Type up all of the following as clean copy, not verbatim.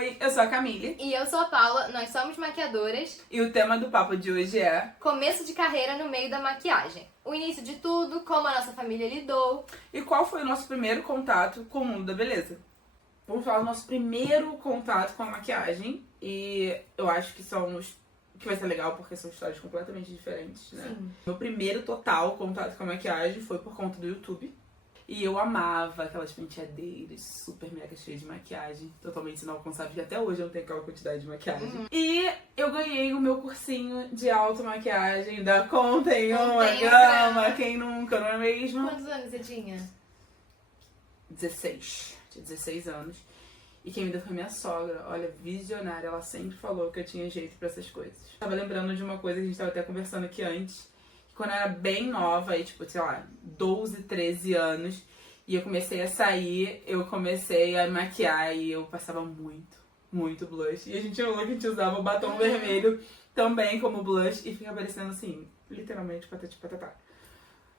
Oi, eu sou a Camille. E eu sou a Paula, nós somos maquiadoras. E o tema do papo de hoje é... Começo de carreira no meio da maquiagem. O início de tudo, como a nossa família lidou. E qual foi o nosso primeiro contato com o mundo da beleza? Vamos falar do nosso primeiro contato com a maquiagem. E eu acho que que vai ser legal porque são histórias completamente diferentes, né? Sim. Meu primeiro total contato com a maquiagem foi por conta do YouTube. E eu amava aquelas penteadeiras super mega cheias de maquiagem, totalmente inalcançáveis, que até hoje eu não tenho aquela quantidade de maquiagem. E eu ganhei o meu cursinho de automaquiagem da Contem uma Grama, quem nunca, não é mesmo? Quantos anos você tinha? 16. Tinha 16 anos. E quem me deu foi minha sogra, olha, visionária, ela sempre falou que eu tinha jeito pra essas coisas. Tava lembrando de uma coisa que a gente tava até conversando aqui antes, quando eu era bem nova, aí, tipo, sei lá, 12, 13 anos, e eu comecei a sair, eu comecei a maquiar e eu passava muito blush. E a gente falou que a gente usava o batom vermelho também como blush e fica parecendo assim, literalmente patati patatá.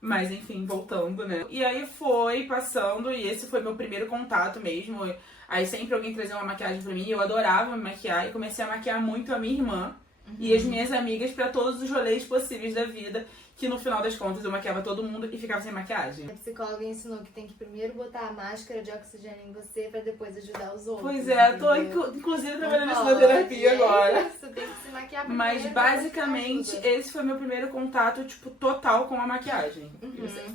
Mas enfim, voltando, né? E aí foi passando e esse foi meu primeiro contato mesmo. Aí sempre alguém trazia uma maquiagem pra mim, eu adorava me maquiar e comecei a maquiar muito a minha irmã. E as minhas amigas pra todos os rolês possíveis da vida, que no final das contas eu maquiava todo mundo e ficava sem maquiagem. A psicóloga ensinou que tem que primeiro botar a máscara de oxigênio em você pra depois ajudar os outros. Pois é, tô inclusive trabalhando nisso na terapia agora. Isso, tem que se maquiar primeiro. Mas basicamente esse foi meu primeiro contato, tipo, total com a maquiagem. E você?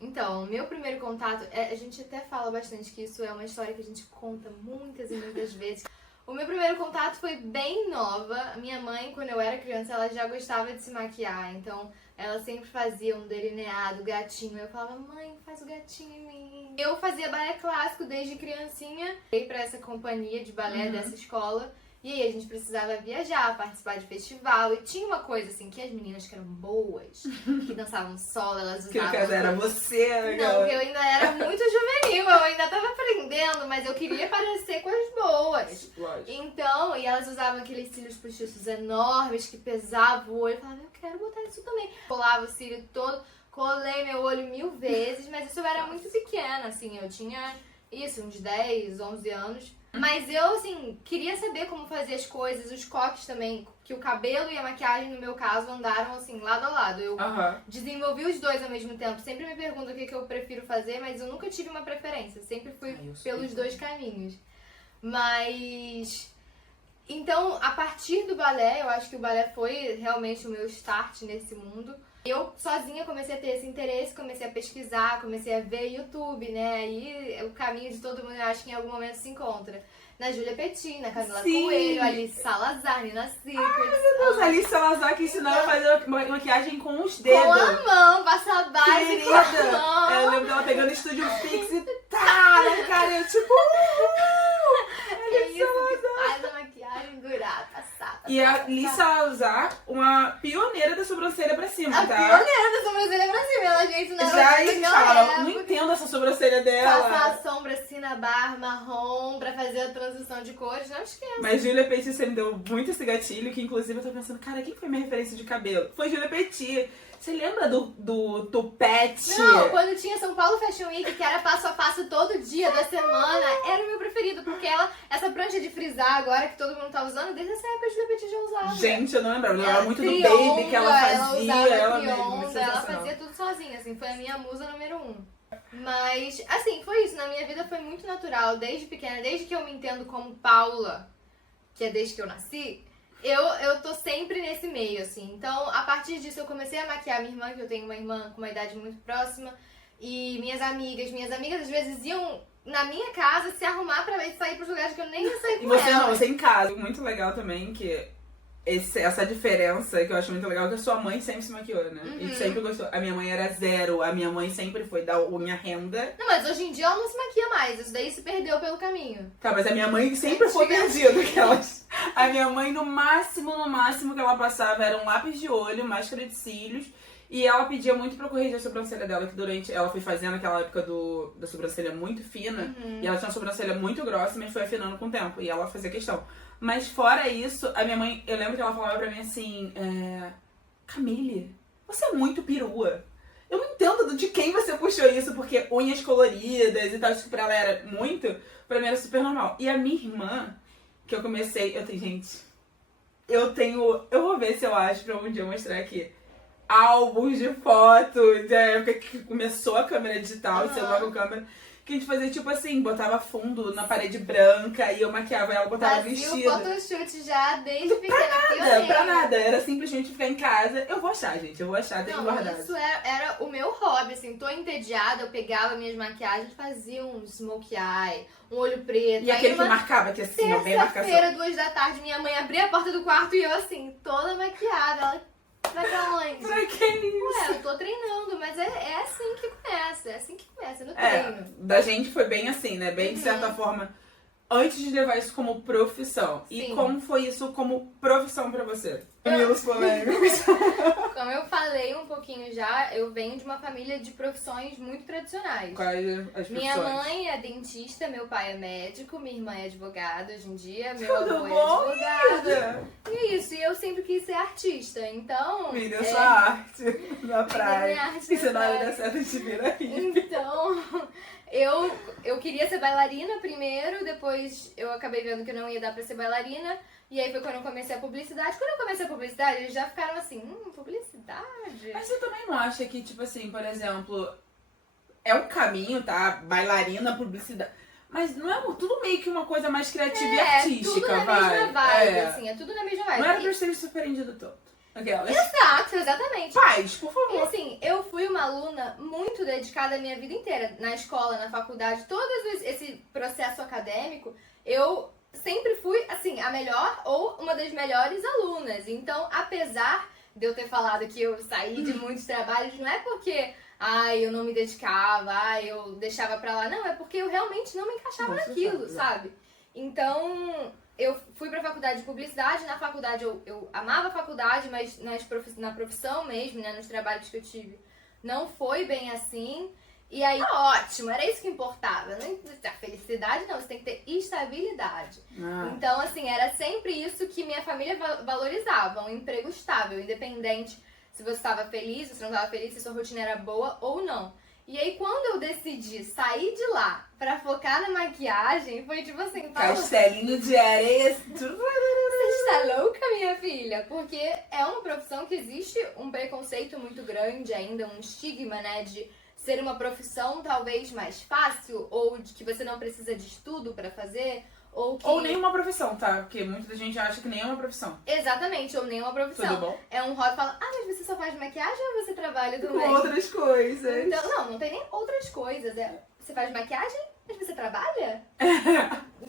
Então, meu primeiro contato, a gente até fala bastante que isso é uma história que a gente conta muitas e muitas vezes. O meu primeiro contato foi bem nova. Minha mãe, quando eu era criança, ela já gostava de se maquiar. Então, ela sempre fazia um delineado, gatinho. Eu falava, mãe, faz o gatinho em mim. Eu fazia balé clássico desde criancinha. Fui pra essa companhia de balé dessa escola. E aí a gente precisava viajar, participar de festival. E tinha uma coisa assim, que as meninas que eram boas, que dançavam solo, elas usavam... Que no caso era você, né? Não, porque eu ainda era muito juvenil, eu ainda tava aprendendo, mas eu queria parecer com as boas. Lógico. Então, e elas usavam aqueles cílios postiços enormes que pesavam o olho. Eu falava, eu quero botar isso também. Colava o cílio todo, colei meu olho 1000 vezes, mas isso eu era muito pequena, assim, eu tinha isso, uns 10, 11 anos. Mas eu, assim, queria saber como fazer as coisas, os coques também, que o cabelo e a maquiagem, no meu caso, andaram, assim, lado a lado. Eu desenvolvi os dois ao mesmo tempo. Sempre me perguntam o que eu prefiro fazer, mas eu nunca tive uma preferência. Sempre fui pelos dois caminhos. Mas... Então, a partir do balé, eu acho que o balé foi realmente o meu start nesse mundo. Eu sozinha comecei a ter esse interesse, comecei a pesquisar, comecei a ver YouTube, né? Aí o caminho de todo mundo, eu acho que em algum momento se encontra. Na Julia Petit, na Camila Coelho, Alice Salazar, Nina Secrets. Ai, meu Deus, Alice Salazar que ensinava a fazer maquiagem com os dedos. Com a mão, passa a base com a mão. Eu lembro dela pegando estúdio fix e tá, na cara, eu tipo... É isso que faz a maquiagem durar, passar. E a Alice Salazar, uma pioneira da sobrancelha pra cima, A tá? pioneira da sobrancelha pra cima, ela já ensinava Já desde aquela fala, época. não entendo essa sobrancelha dela. Passar a sombra assim na barra marrom pra fazer a transição de cores, não esqueça. Mas Julia Petit, você me deu muito esse gatilho, que inclusive eu tô pensando, cara, quem foi minha referência de cabelo? Foi Julia Petit. Você lembra do tupete? Não, quando tinha São Paulo Fashion Week, que era passo a passo todo dia da semana, era o meu preferido, porque essa prancha de frisar agora que todo mundo tá usando, desde essa época a Julia Petit já usava. Gente, eu não lembrava. Eu lembrava muito do trionda, Baby que ela fazia. Ela mesma, trionda, ela fazia tudo sozinha, assim, foi a minha musa número 1. Mas, assim, foi isso, na minha vida foi muito natural, desde pequena, desde que eu me entendo como Paula, que é desde que eu nasci, eu tô sempre nesse meio, assim. Então, a partir disso, eu comecei a maquiar minha irmã, que eu tenho uma irmã com uma idade muito próxima, e minhas amigas às vezes iam na minha casa se arrumar pra sair pros lugares que eu nem ia sair com E você ela. não, você em casa. Muito legal também que essa diferença que eu acho muito legal, que a sua mãe sempre se maquiou, né? E sempre gostou. A minha mãe era zero, a minha mãe sempre foi dar unha renda. Não, mas hoje em dia ela não se maquia mais, isso daí se perdeu pelo caminho. Tá, mas a minha mãe sempre foi perdida. Aquelas... A minha mãe, no máximo que ela passava era um lápis de olho, máscara de cílios. E ela pedia muito pra eu corrigir a sobrancelha dela, que durante... Ela foi fazendo aquela época da sobrancelha muito fina. E ela tinha uma sobrancelha muito grossa, mas foi afinando com o tempo. E ela fazia questão. Mas fora isso, a minha mãe... Eu lembro que ela falava pra mim assim... Camille, você é muito perua. Eu não entendo de quem você puxou isso, porque unhas coloridas e tal, isso que pra ela era muito... Pra mim era super normal. E a minha irmã... que eu comecei... Gente, eu vou ver se eu acho pra um dia mostrar aqui. Álbuns de fotos da época que começou a câmera digital, celular com câmera. Que a gente fazia tipo assim, botava fundo na parede branca e eu maquiava ela, botava vestido. Fazia o photoshoot já desde pequena. Pra nada, era simplesmente ficar em casa. Eu vou achar, gente, tenho guardado. Isso era o meu hobby, assim, tô entediada, eu pegava minhas maquiagens, fazia um smokey eye, um olho preto. E aquele que marcava, que assim, não bem marcação. Terça-feira, 2 da tarde, minha mãe abria a porta do quarto e eu assim, toda maquiada, ela... Vai pra onde? Pra que isso? Ué, eu tô treinando, mas é assim que começa, no treino. Da gente foi bem assim, né? Bem, de certa forma, antes de levar isso como profissão. Sim. E como foi isso como profissão pra você? Mamilos polêmicos. Como eu falei um pouquinho já, eu venho de uma família de profissões muito tradicionais. Quais as profissões? Minha mãe é dentista, meu pai é médico, minha irmã é advogada hoje em dia, meu Tudo avô bom, é advogado. Ida? E isso, e eu sempre quis ser artista, então... Filha, sua arte na minha praia. arte E se na na hora praia. der certo, a gente vira aí. Então, eu queria ser bailarina primeiro, depois eu acabei vendo que eu não ia dar pra ser bailarina, e aí foi quando eu comecei a publicidade. Quando eu comecei a publicidade, eles já ficaram assim, publicidade? Mas você também não acha que, tipo assim, por exemplo, é um caminho, tá? Bailarina, publicidade. Mas não é tudo meio que uma coisa mais criativa e artística, tudo na vai. mesma vibe, assim, é tudo na mesma vibe. Não era pra eu ter surpreendido tanto. Aquela. Exato, exatamente. Paz, por E favor. assim, eu fui uma aluna muito dedicada a minha vida inteira. Na escola, na faculdade, todo esse processo acadêmico, eu sempre fui, assim, a melhor ou uma das melhores alunas. Então, apesar de eu ter falado que eu saí de muitos trabalhos, não é porque, eu não me dedicava, eu deixava pra lá. Não, é porque eu realmente não me encaixava naquilo, sabe? Então... Eu fui pra faculdade de publicidade, na faculdade eu amava a faculdade, mas na profissão mesmo, né, nos trabalhos que eu tive, não foi bem assim. E aí, ótimo, era isso que importava. Não, a felicidade não, você tem que ter estabilidade. Então, assim, era sempre isso que minha família valorizava, um emprego estável, independente se você estava feliz, se você não estava feliz, se sua rotina era boa ou não. E aí, quando eu decidi sair de lá pra focar na maquiagem, foi tipo assim... Castelinho de areia... Você está louca, minha filha? Porque é uma profissão que existe um preconceito muito grande ainda, um estigma, né, de ser uma profissão talvez mais fácil, ou de que você não precisa de estudo pra fazer, ou que... Ou nenhuma profissão, tá? Porque muita gente acha que nem é uma profissão. Exatamente, ou nenhuma profissão. Tudo bom? É um hobby, fala, mas você só faz maquiagem ou você trabalha Com também? outras coisas. Então, não tem nem outras coisas. Você faz maquiagem, mas você trabalha?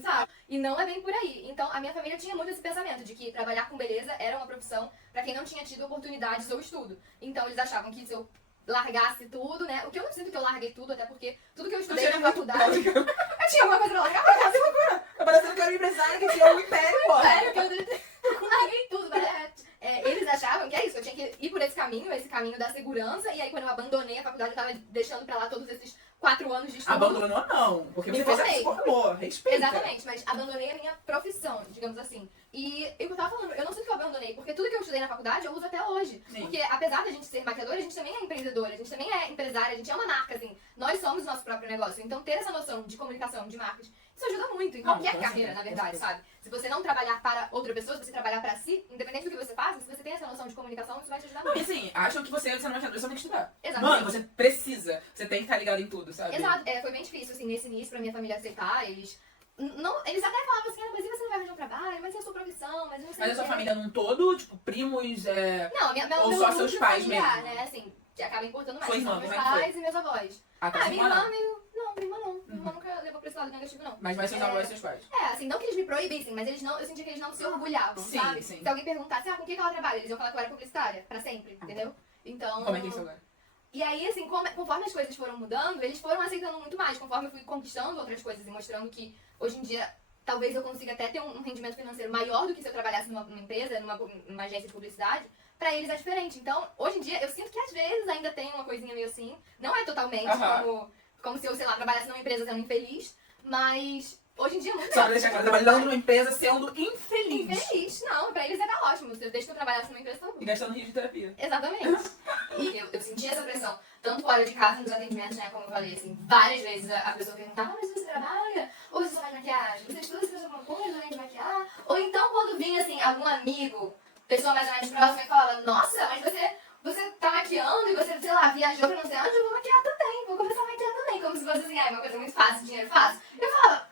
Sabe? E não é bem por aí. Então, a minha família tinha muito esse pensamento de que trabalhar com beleza era uma profissão pra quem não tinha tido oportunidades ou estudo. Então, eles achavam que se eu largasse tudo, né? O que eu não sinto que eu larguei tudo, até porque tudo que eu estudei na faculdade... Eu tinha alguma coisa pra largar? Tá parecendo que eu era empresária que tinha um império, pô. Sério, que eu larguei tudo, mas eles achavam que é isso, eu tinha que ir por esse caminho da segurança, e aí quando eu abandonei a faculdade, eu tava deixando pra lá todos esses 4 anos de estudo. Abandonou não, porque você fez se formou, respeita. Exatamente, mas abandonei a minha profissão, digamos assim. E eu tava falando, eu não sinto que eu abandonei, porque tudo que eu estudei na faculdade eu uso até hoje. Sim. Porque apesar de a gente ser maquiadora, a gente também é empreendedora, a gente também é empresária, a gente é uma marca, assim. Nós somos o nosso próprio negócio. Então ter essa noção de comunicação, de marketing, isso ajuda muito em qualquer carreira, na verdade, sabe? Se você não trabalhar para outra pessoa, se você trabalhar para si, independente do que você faça, se você tem essa noção de comunicação, isso vai te ajudar muito. Não, e assim, acham que você sendo maquiadora só tem que estudar. Exatamente. Mano, você precisa. Você tem que estar ligado em tudo, sabe? Exato. Foi bem difícil, assim, nesse início, pra minha família aceitar. Eles até falavam assim, mas e você não vai arranjar um trabalho? Mas e a sua profissão? Mas eu não sei. Mas a sua família num todo, tipo, primos, Não, ou meu só seus núcleo pais familiar, mesmo? né? Assim, que acaba importando mais. Sua irmã, São meus como é que foi? pais e meus avós. Sua Minha irmã irmã não. meio... Não, minha irmã não. Minha irmã nunca levou pra esse lado negativo, não. Mas seus avós e seus pais. Assim, não que eles me proibissem, mas eles não, eu sentia que eles não se orgulhavam, Sim, sabe? sim. Se alguém perguntasse, com o que ela trabalha? Eles iam falar que eu era publicitária, pra sempre, entendeu? Então... Como é que é isso agora? E aí, assim, conforme as coisas foram mudando, eles foram aceitando muito mais, conforme eu fui conquistando outras coisas e mostrando que, hoje em dia, talvez eu consiga até ter um rendimento financeiro maior do que se eu trabalhasse numa empresa, numa agência de publicidade, pra eles é diferente. Então, hoje em dia, eu sinto que às vezes ainda tem uma coisinha meio assim, não é totalmente como se eu, sei lá, trabalhasse numa empresa sendo infeliz, mas hoje em dia é muito Só pra deixar claro, trabalhando numa empresa sendo infeliz. infeliz. Não, pra eles era ótimo. Desde que eu trabalhasse numa empresa, tá bom. E gastando rio de terapia. Exatamente. E eu senti essa pressão, tanto fora de casa, nos atendimentos, né, como eu falei, assim, várias vezes a pessoa perguntava, mas você trabalha? Ou você só faz maquiagem? Você estuda, você faz alguma coisa além de maquiar? assim, algum amigo, pessoa mais ou menos próxima, que falava, nossa, mas você tá maquiando e você, sei lá, viajou pra não sei onde, eu vou maquiar também, vou começar a maquiar também, como se fosse assim, uma coisa muito fácil, dinheiro fácil. Eu falava,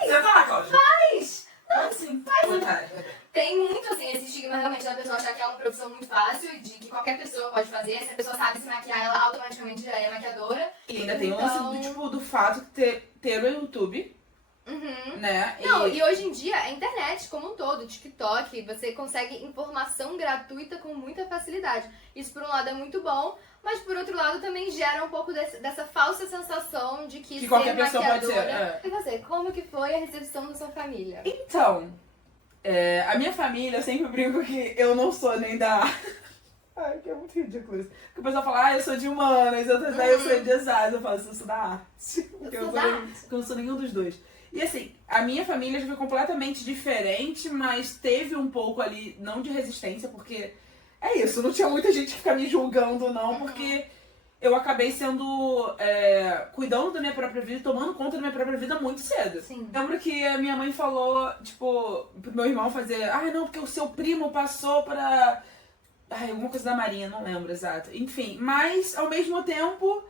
Você tá lá, Cláudia? faz! Ah, sim. Vontade. Tem muito, assim, esse estigma realmente da pessoa achar que é uma profissão muito fácil, de que qualquer pessoa pode fazer, se a pessoa sabe se maquiar, ela automaticamente já é maquiadora. E ainda tem o lance do, tipo, do fato de ter o YouTube, né? Não, e hoje em dia a internet como um todo, TikTok, você consegue informação gratuita com muita facilidade. Isso por um lado é muito bom, mas por outro lado também gera um pouco dessa falsa sensação de que ser qualquer pessoa pode ser. maquiadora... E você, como que foi a recepção da sua família? Então, a minha família, eu sempre brinco que eu não sou nem da... Ai, que é muito ridículo isso. Porque o pessoal fala, eu sou de humanas, outras daí eu sou de exatas. Eu falo, eu sou da arte. Porque eu não sou nenhum dos dois. E assim, a minha família já foi completamente diferente, mas teve um pouco ali, não de resistência, porque é isso, não tinha muita gente que fica me julgando, não, porque eu acabei sendo, cuidando da minha própria vida, tomando conta da minha própria vida muito cedo. Sim. Lembro que a minha mãe falou, tipo, pro meu irmão fazer, não, porque o seu primo passou pra... alguma coisa da Marinha, não lembro exato. Enfim, mas ao mesmo tempo...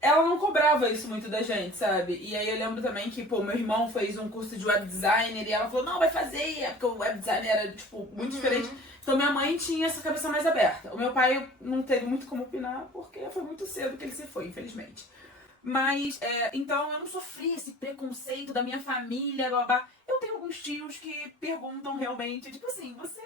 ela não cobrava isso muito da gente, sabe? E aí eu lembro também que, pô, meu irmão fez um curso de web designer e ela falou, não, vai fazer, porque o web designer era, tipo, muito diferente. Então minha mãe tinha essa cabeça mais aberta. O meu pai não teve muito como opinar, porque foi muito cedo que ele se foi, infelizmente. Mas, então eu não sofri esse preconceito da minha família, blá, blá. Eu tenho alguns tios que perguntam realmente, tipo assim, você...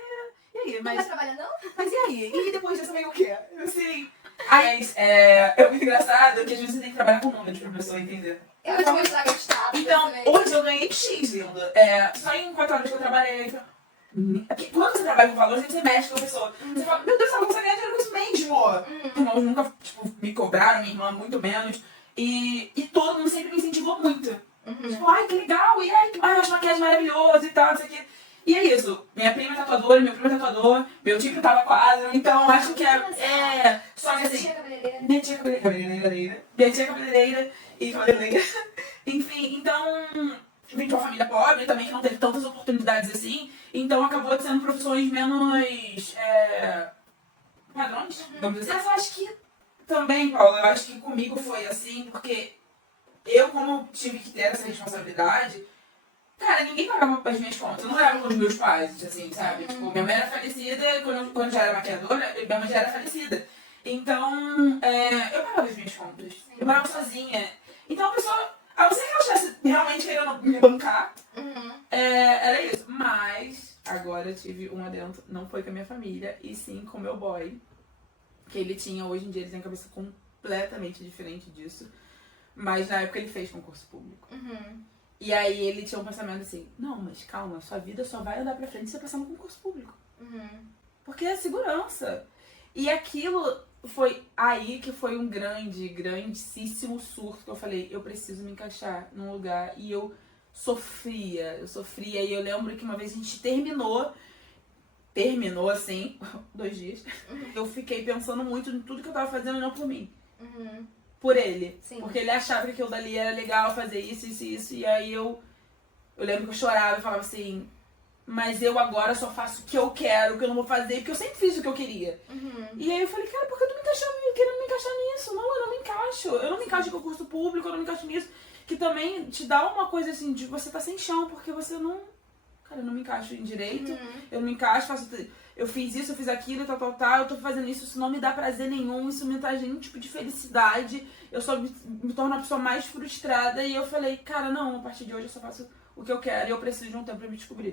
E aí, mas... Não vai trabalhar não? Mas e aí? E depois disso vem o quê? Assim... Aí, é muito engraçado que às vezes você tem que trabalhar com números pra pessoa entender. Eu vou te mostrar que eu estava. Então, hoje eu ganhei X, lindo. Só em 4 horas que eu trabalhei. Porque quando você trabalha com valores, você mexe com a pessoa. Você fala, meu Deus, ela consegue ganhar dinheiro com isso mesmo. Irmãos nunca, tipo, me cobraram, minha irmã muito menos. E todo mundo sempre me incentivou muito. Tipo, ai, que legal, e ai, que maquiagem maravilhosa e tal, não sei o quê. E é isso, minha prima é tatuadora, meu primo é tatuador, meu tio tava quase, então acho que só que assim, minha tia é cabeleireira e cabeleireira, enfim, então, vim de uma família pobre também, que não teve tantas oportunidades assim, então acabou sendo profissões menos, padrões, vamos dizer. Mas eu acho que também, Paula, eu acho que comigo foi assim, porque eu, como tive que ter essa responsabilidade, cara, ninguém pagava as minhas contas. Eu não era com os meus pais, assim, sabe? Tipo, minha mãe era falecida, quando já era maquiadora, minha mãe já era falecida. Então, eu pagava as minhas contas. Eu morava sozinha. Então a pessoa, a não ser que ela estivesse realmente querendo me bancar, era isso. Mas, agora eu tive um adentro, não foi com a minha família, e sim com o meu boy. Que ele tinha, hoje em dia, ele tem uma cabeça completamente diferente disso. Mas na época ele fez concurso público. E aí ele tinha um pensamento assim, não, mas calma, sua vida só vai andar pra frente se você passar no concurso público. Porque é segurança. E aquilo foi aí que foi um grandíssimo surto que eu falei, eu preciso me encaixar num lugar. E eu sofria. E eu lembro que uma vez a gente terminou assim, 2 dias. Eu fiquei pensando muito em tudo que eu tava fazendo, não por mim. Por ele. Sim. Porque ele achava que aquilo dali era legal fazer isso. E aí eu lembro que eu chorava e falava assim, mas eu agora só faço o que eu quero, o que eu não vou fazer, porque eu sempre fiz o que eu queria. E aí eu falei, cara, por que eu tô querendo me encaixar nisso? Não, eu não me encaixo. Eu não me encaixo em concurso público, eu não me encaixo nisso. Que também te dá uma coisa assim, de você tá sem chão, porque você não... Cara, eu não me encaixo em direito, eu não me encaixo, eu fiz isso, eu fiz aquilo, tal, eu tô fazendo isso não me dá prazer nenhum, isso me traz nenhum tipo de felicidade, eu só me torno a pessoa mais frustrada, e eu falei, cara, não, a partir de hoje eu só faço o que eu quero e eu preciso de um tempo pra me descobrir.